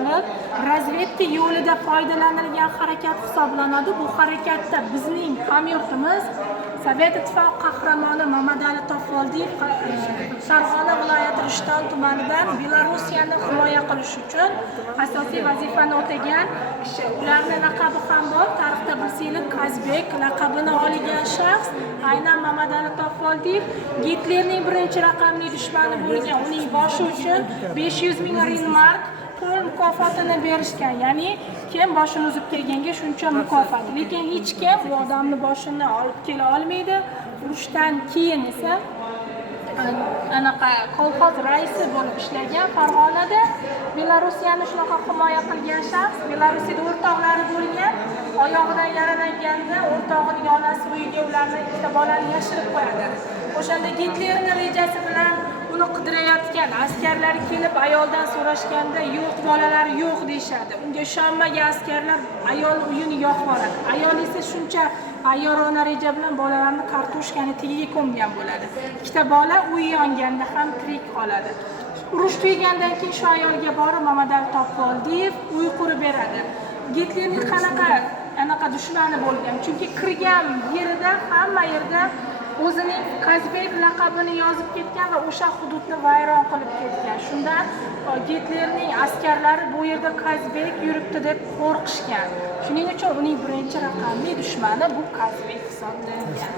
olib, razvedka yo'lida foydalanilgan harakat hisoblanadi. Bu harakatda bizning hamyurtimiz Sovet Ittifoqi qahramoni Mamadali Tofoldiyev Farg'ona viloyati Rishton tumanidan Belarusiyani himoya qilish uchun asosiy vazifani o'tagan. Ularning laqabi ham bor. Tarixda bilsanglar, Kazbek laqabini olgan shaxs aynan Mamadali Tofoldiyev Gitlerning birinchi raqamli dushmani bo'lgan. Uning boshi uchun 500 ming rinmark pul mukofotini berishgan. Ya'ni kim boshini uzib kelganga shuncha mukofot. Lekin hech kim bu odamni boshini olib kela olmaydi. Urushdan keyin esa anaqa kolxoz raisi bo'lib ishlagan. Farg'onada Belarusiyani shunaqa himoya qilgan shaxs, Belarusiyada o'rtoqlari bo'lgan, oyog'idan yaralanganda o'rtog'ining onasi uyiga ularni ikkita bolani yashirib qo'yadi. O'shanda Gitlerning rejasi bilan uni qidirayotgan askarlar kelib ayoldan so'rashganda yo'q, bolalar yo'q deyshadi. Unga ishonmagan askarlar ayol uyini yoqib yuboradi. Ayol esa shuncha ayyorona reja bilan bolalarni kartoshkani tagiga ko'mgan bo'ladi. Ikkita bola uyi yonganda ham tirik qoladi. Urush tugagandan keyin shu ayolga borib Mamadali Tofoldiyev uy qurib beradi. Gitlerning anaqa dushmani bo'lgan. Chunki kirgan yerida hamma yerda o'zining Kazbek laqabini yozib ketgan va o'sha hududni vayron qilib ketgan. Shundan Gitlerning askarlari bu yerda Kazbek yuribdi deb qo'rqishgan. Shuning uchun uning birinchi raqamli dushmani bu Kazbek hisoblangan.